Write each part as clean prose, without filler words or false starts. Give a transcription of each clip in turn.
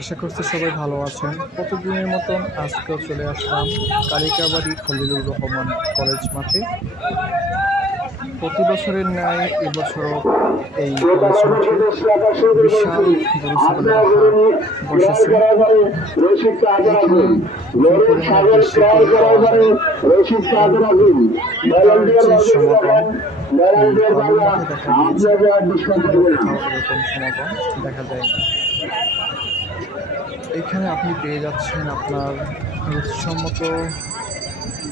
আশা করছি সবাই ভালো আছেন। প্রতিদিনের মতন আজকেও চলে আসলাম কালিকাবাড়ি খলিলুর রহমান কলেজ মাঠে। প্রতি বছরের ন্যায় এবছরও এই কলেজ মাঠে বিশাল গরু ছাগলের হাট বসেছে। এখানে কি পরিমাণে দেশি গরু পাওয়া যায়, ক্রেতার যে সমাগম এই কলেজ মাঠে দেখা গিয়েছে, অন্য কোথাও এরকম সমাগম দেখা যায়নি। এখানে আপনি পেয়ে যাচ্ছেন আপনার রুচিসম্মত,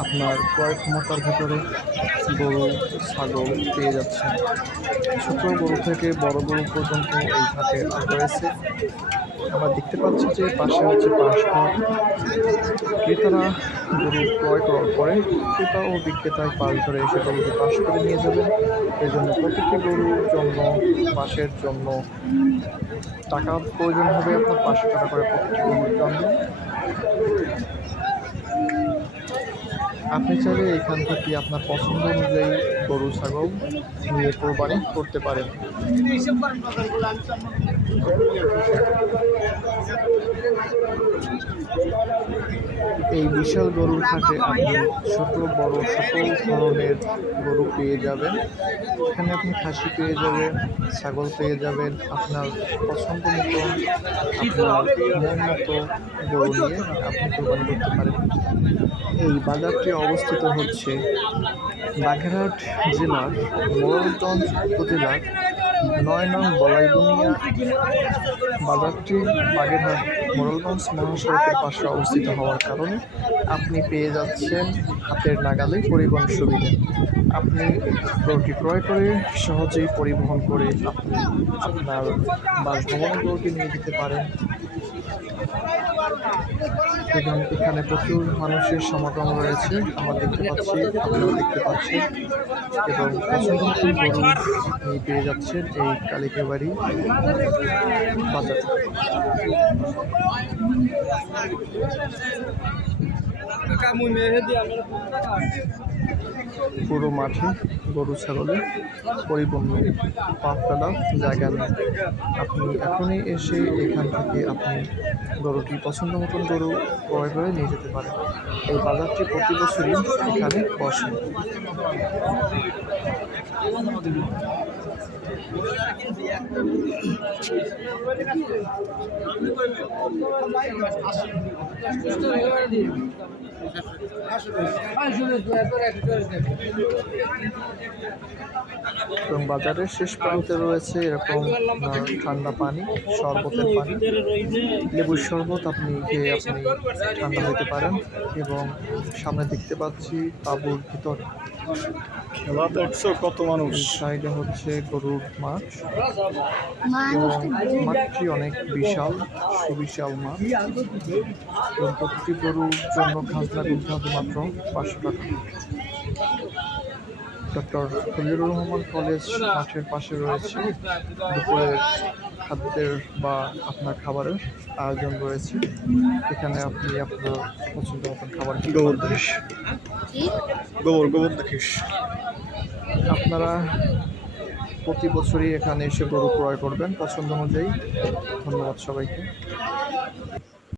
আপনার ক্রয় ক্ষমতার ভিতরে গরু ছাগল পেয়ে যাচ্ছেন। ছোট গরু থেকে বড় গরু পর্যন্ত এই হাটে রয়েছে। আমরা দেখতে পাচ্ছি যে পাশে হচ্ছে পাশঘর। ক্রেতারা গরু ক্রয় করার পরে ক্রেতা ও বিক্রেতায় পাশ ধরে এসে গরুটি পাশ করে নিয়ে যাবেন। এই জন্য প্রতিটি গরুর জন্য পাশের জন্য টাকা প্রয়োজন হবে আপনার 500 টাকা করে প্রতিটি গরুর জন্য। আপনি চাইলে এখান থেকে আপনার পছন্দ অনুযায়ী গরু ছাগল নিয়ে কোরবানি করতে পারেন। এই বিশাল গরুর হাটে আপনি ছোট বড় সকল ধরনের গরু পেয়ে যাবেন। এখানে আপনি খাসি পেয়ে যাবেন, ছাগল পেয়ে যাবেন, আপনার পছন্দ মতো আপনার মন মতো গরু নিয়ে আপনি কোরবানি করতে পারেন। এই বাজারটি অবস্থিত হচ্ছে বাগেরহাট জেলার মোড়লগঞ্জ উপজেলার 9 নং বলাইবুনিয়া। বাজারটি বাগেরহাট মোড়লগঞ্জ মহাসড়কের পাশে অবস্থিত হওয়ার কারণে আপনি পেয়ে যাচ্ছেন হাতের নাগালে পরিবহন সুবিধা। আপনি গরুটি ক্রয় করে সহজেই পরিবহন করে আপনি আপনার বাসভবনে গরুটি নিয়ে যেতে পারেন। এবং এখানে প্রচুর মানুষের সমাগম রয়েছে, আমরা দেখতে পাচ্ছি, আপনারা দেখতে পাচ্ছেন। এবং পছন্দ মতো গরু আপনি পেয়ে যাচ্ছেন এই কালিকাবাড়ি বাজারে। পুরো মাঠে গরু ছাগলে পরিপূর্ণ, পা ফেলার জায়গা নেই। আপনি এখনই এসে এখান থেকে আপনি গরুটি পছন্দ মতন গরু ক্রয় করে নিয়ে যেতে পারেন। এই বাজারটি প্রতি বছরই এখানে বসে। এবং বাজারের শেষ প্রান্তে রয়েছে এরকম ঠান্ডা পানি, শরবতের পানি, লেবুর শরবত আপনি খেয়ে আপনি ঠান্ডা হতে পারেন। এবং সামনে দেখতে পাচ্ছি তাঁবুর ভিতর খেলা দেখছো কত মানুষ। সাইডে হচ্ছে গরুর মাঠ এবং মাঠটি অনেক বিশাল, সুবিশাল মাঠ। এবং প্রতিটি গরুর জন্য খাজনা গুনতে হবে মাত্র 500 টাকা। ডক্টর খলিলুর রহমান কলেজ মাঠের পাশে রয়েছে দুপুরের খাদ্যের বা আপনার খাবারের আয়োজন রয়েছে। এখানে আপনি আপনার পছন্দ মতন খাবার গোবর দেখিস। আপনারা প্রতি বছরই এখানে এসে গরু ক্রয় করবেন পছন্দ অনুযায়ী। ধন্যবাদ সবাইকে।